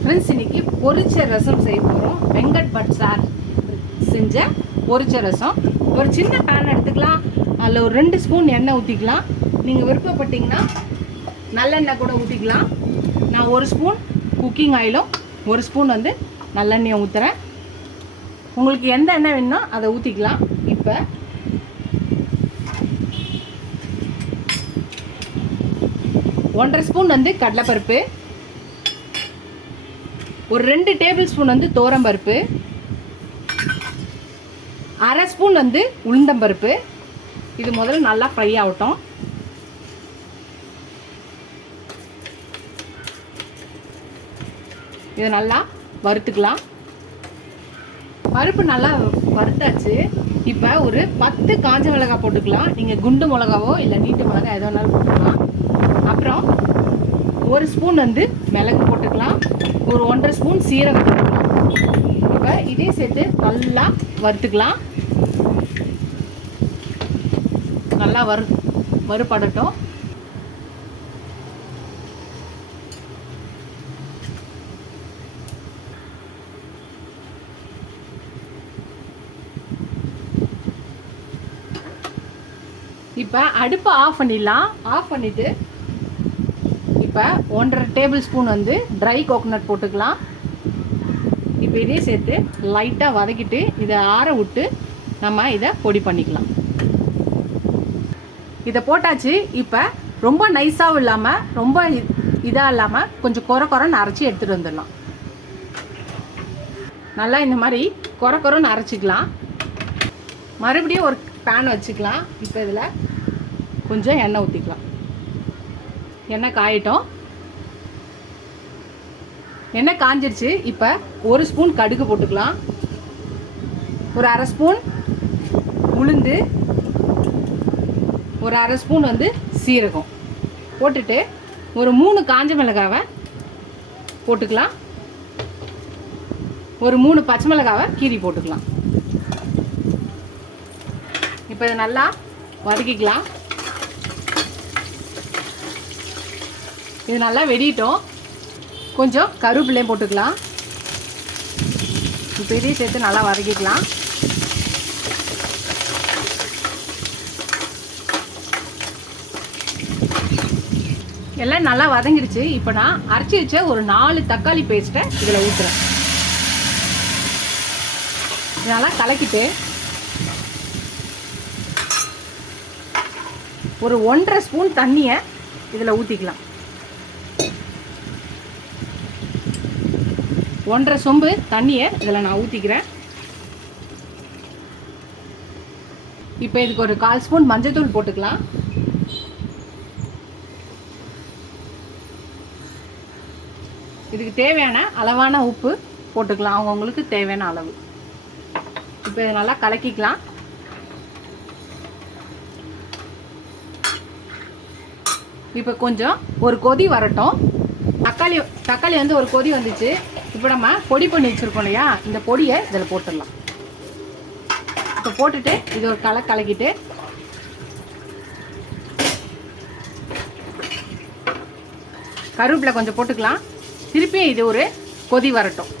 Friends, இன்னைக்கு பொரிச்ச ரசம் செய்ய போகிறோம். வெங்கட் பட் சார் செஞ்ச பொரிச்ச ரசம். ஒரு சின்ன பேன் எடுத்துக்கலாம். அதில் ஒரு 2 ஸ்பூன் எண்ணெய் ஊற்றிக்கலாம். நீங்கள் விருப்பப்பட்டீங்கன்னா நல்லெண்ணெய் கூட ஊற்றிக்கலாம். நான் 1 ஸ்பூன் குக்கிங் ஆயிலும் 1 ஸ்பூன் வந்து நல்லெண்ணெயை ஊற்றுறேன். உங்களுக்கு எந்த எண்ணெய் வேணுமோ அதை ஊற்றிக்கலாம். இப்போ 1.5 ஸ்பூன் வந்து கடலைப்பருப்பு, ஒரு 2 டேபிள் ஸ்பூன் வந்து தோரம்பருப்பு, 1/2 ஸ்பூன் வந்து உளுந்தம்பருப்பு. இது முதல்ல நல்லா ஃப்ரை ஆகட்டும். இது நல்லா வறுத்துக்கலாம். பருப்பு நல்லா வறுத்தாச்சு. இப்போ ஒரு 10 காஞ்ச மிளகாய் போட்டுக்கலாம். நீங்கள் குண்டு மிளகாவோ இல்லை நீட்டு மிளகாய் எதோ வேணாலும் போட்டுக்கலாம். அப்புறம் 1 ஸ்பூன் வந்து மிளகு போட்டுக்கலாம். ஒரு 1.5 ஸ்பூன் சீரகம் போட்டுக்கலாம். இப்போ இதே சேர்த்து நல்லா வறுத்துக்கலாம். நல்லா வறுபடட்டும். இப்போ அடுப்பை ஆஃப் பண்ணிடலாம். ஆஃப் பண்ணிவிட்டு இப்போ 1.5 டேபிள் ஸ்பூன் வந்து ட்ரை கோகோனட் போட்டுக்கலாம். இப்போ இதே சேர்த்து லைட்டாக வதக்கிட்டு இதை ஆற விட்டு நம்ம இதை பொடி பண்ணிக்கலாம். இதை போட்டாச்சு. இப்போ ரொம்ப நைஸாகவும் இல்லாமல் ரொம்ப இதாக இல்லாமல் கொஞ்சம் குறைன்னு அரைச்சி எடுத்துகிட்டு வந்துடலாம். நல்லா இந்த மாதிரி குறைன்னு அரைச்சிக்கலாம். மறுபடியும் ஒரு பேன் வச்சுக்கலாம். இப்போ இதில் கொஞ்சம் எண்ணெய் ஊற்றிக்கலாம். எண்ணெய் காயட்டும். எண்ணெய் காஞ்சிருச்சு. இப்போ 1 ஸ்பூன் கடுகு போட்டுக்கலாம். ஒரு 1/2 ஸ்பூன் உளுந்து, ஒரு 1/2 ஸ்பூன் வந்து சீரகம் போட்டுட்டு ஒரு 3 காஞ்ச மிளகாவை போட்டுக்கலாம். ஒரு 3 பச்சை மிளகாவை கீரி போட்டுக்கலாம். இப்போ இதை நல்லா வதக்கிக்கலாம். இது நல்லா வெடிட்டோம். கொஞ்சம் கருவேப்பிலையும் போட்டுக்கலாம். இப்போ இதையும் சேர்த்து நல்லா வதக்கிக்கலாம். எல்லாம் நல்லா வதங்கிடுச்சு. இப்போ நான் அரைச்சி வச்ச ஒரு 4 தக்காளி பேஸ்ட்டை இதில் ஊற்றுறேன். நல்லா கலக்கிட்டு ஒரு 1.5 ஸ்பூன் தண்ணியை இதில் ஊற்றிக்கலாம். 1.5 சொம்பு தண்ணியை இதில் நான் ஊற்றிக்கிறேன். இப்போ இதுக்கு ஒரு 1/4 ஸ்பூன் மஞ்சள்தூள் போட்டுக்கலாம். இதுக்கு தேவையான அளவான உப்பு போட்டுக்கலாம். அவங்கவுங்களுக்கு தேவையான அளவு. இப்போ இதை நல்லா கலக்கிக்கலாம். இப்போ கொஞ்சம் ஒரு கொதி வரட்டும். தக்காளி வந்து ஒரு கொதி வந்துச்சு. இப்போ நம்ம பொடி பண்ணி வச்சுருக்கோம் இல்லையா, இந்த பொடியை இதில் போட்டுடலாம். இப்போ போட்டுட்டு இது ஒரு கலக்கிட்டு கருவேப்பிலை கொஞ்சம் போட்டுக்கலாம். திருப்பியும் இது ஒரு கொதி வரட்டும்.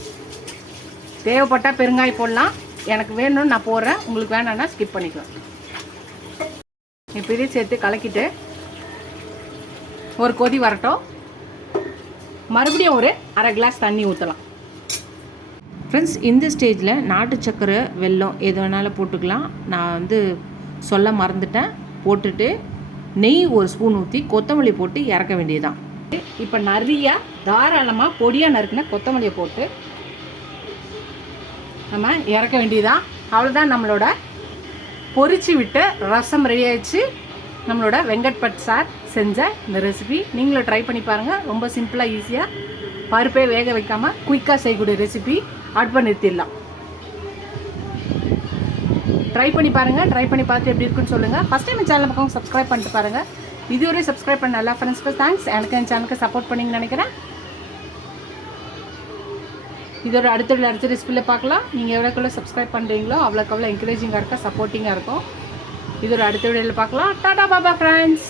தேவைப்பட்டால் பெருங்காயம் போடலாம். எனக்கு வேணும்னு நான் போடுறேன். உங்களுக்கு வேணும்னா ஸ்கிப் பண்ணிக்கலாம். இப்போ இதை சேர்த்து கலக்கிட்டு ஒரு கொதி வரட்டும். மறுபடியும் ஒரு 1/2 கிளாஸ் தண்ணி ஊற்றலாம். ஃப்ரெண்ட்ஸ், இந்த ஸ்டேஜில் நாட்டு சக்கரை, வெல்லம் எது வேணாலும் போட்டுக்கலாம். நான் வந்து சொல்ல மறந்துட்டேன். போட்டுட்டு நெய் 1 ஸ்பூன் ஊற்றி கொத்தமல்லி போட்டு இறக்க வேண்டியதுதான். இப்போ நிறையா தாராளமாக பொடியாக நறுக்குன கொத்தமல்லியை போட்டு நம்ம இறக்க வேண்டியதுதான். அவ்வளோதான், நம்மளோட பொரிச்சு விட்டு ரசம் ரெடி ஆயிடுச்சு. நம்மளோட வெங்கட் பட் சார் செஞ்ச இந்த ரெசிபி நீங்களும் ட்ரை பண்ணி பாருங்கள். ரொம்ப சிம்பிளாக ஈஸியாக பருப்பே வேக வைக்காமல் குயிக்காக செய்யக்கூடிய ரெசிபி. அடுப்பை நிறுத்திடலாம். ட்ரை பண்ணி பாருங்கள். ட்ரை பண்ணி பார்த்து எப்படி இருக்குன்னு சொல்லுங்கள். ஃபஸ்ட் டைம் சேனல் பக்கம் சப்ஸ்கிரைப் பண்ணிட்டு பாருங்கள். இதுவரை சப்ஸ்கிரைப் பண்ண எல்லா ஃப்ரெண்ட்ஸ்க்கு தேங்க்ஸ். எனக்கு என் சேனலுக்கு சப்போர்ட் பண்ணிங்கன்னு நினைக்கிறேன். இதோட அடுத்த ரெசிபியில் பார்க்கலாம். நீங்கள் எவ்வளோக்குள்ள சப்ஸ்கிரைப் பண்ணுறீங்களோ அவ்வளோக்கு என்கரேஜிங்காக இருக்கும், சப்போர்ட்டிங்காக இருக்கும். இதோட அடுத்த வீடியோவில் பார்க்கலாம். டாடா பாபா ஃப்ரெண்ட்ஸ்.